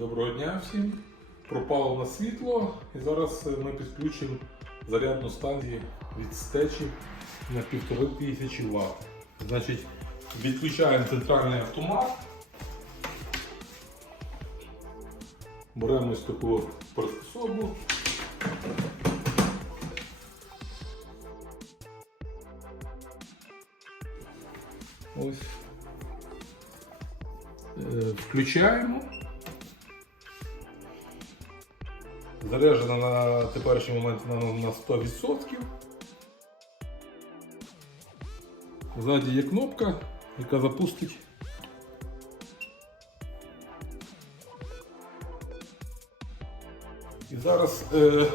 Доброго дня всім. Пропало на світло і зараз е, ми підключимо зарядну станцію від стечі на 1500 Вт. Значить, відключаємо центральний автомат. Беремо ось таку приспособу. Ось. Е, Включаємо. Заряджена на теперішній момент на, на 100%. Ззаді є кнопка, яка запустить. І зараз е,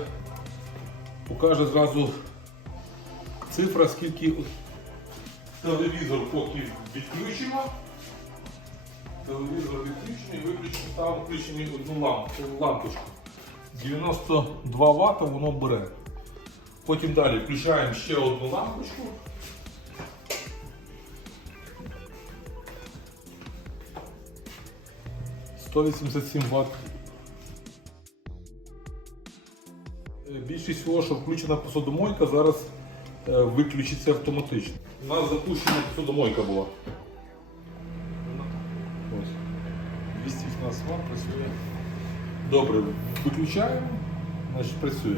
покаже зразу цифра, скільки телевізор поки відключимо. Телевізор відключений, виключно ставимо включені одну лампочку. 92 Вт воно бере. Потім далі включаємо ще одну лампочку. «187 Вт. Е, Більшість всього, що включена посудомойка, зараз е, виключиться автоматично. У нас запущена посудомойка була. Ось. 218 Вт працює. Добре, виключаємо, значить працює.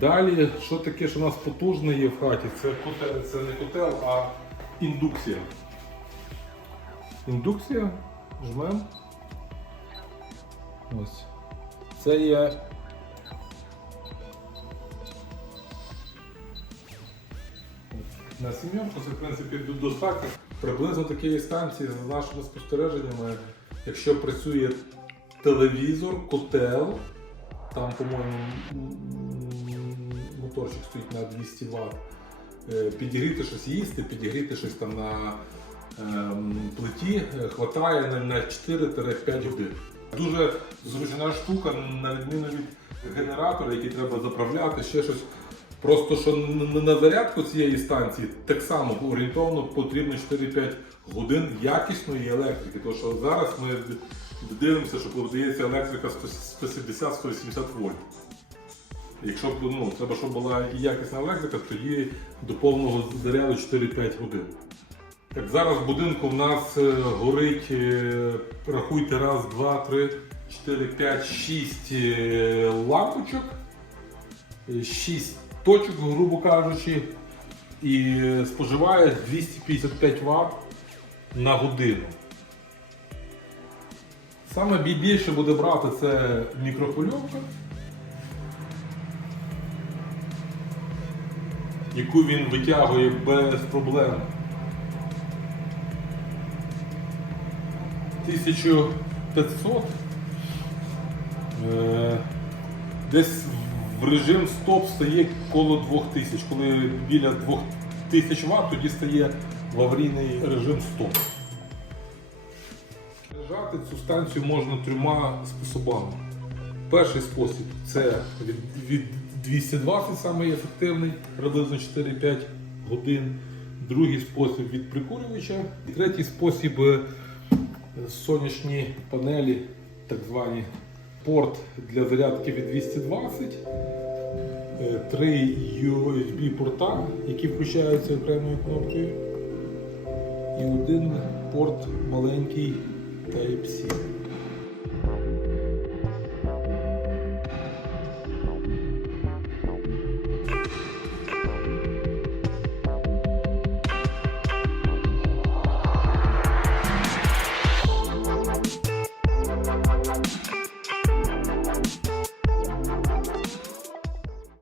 Далі, що таке, що у нас потужне є в хаті? Це, котел, це не котел, а індукція. Індукція, жмемо. Ось. Це є. На сім'янку це в принципі достатньо. Приблизно такі станції за нашими спостереженнями, якщо працює телевізор, котел, там, по-моєму, моторчик стоїть на 200 Вт. Е, Підігріти щось їсти, підігріти щось там на ем, плиті, е, хватає на, на 4-5 годин. Дуже зручна штука, на відміну від генератора, який треба заправляти, ще щось. Просто що на зарядку цієї станції так само орієнтовно потрібно 4-5 годин якісної електрики. Тому що зараз ми дивимося, що подається електрика 170-180 вольт. Якщо ну, треба, щоб була і якісна електрика, тоді до повного заряду 4-5 годин. Так, зараз в будинку в нас е, горить, е, рахуйте, раз, два, три, чотири, п'ять, шість е, лампочок. 6 точок, грубо кажучи, і споживає 255 Вт на годину. Саме більше буде брати це мікрохвильовка, яку він витягує без проблем. 1500. Е, Десь в режим стоп стає коло 2000. Коли біля 2000 Вт, тоді стає в аварійний режим стоп. Заряджати цю станцію можна трьома способами. Перший спосіб це від, від 220 самий ефективний, приблизно 4-5 годин. Другий спосіб від прикурювача. І третій спосіб е, сонячні панелі, так звані порт для зарядки від 220, е, три USB порта, які включаються окремою кнопкою, і один порт маленький Type-C.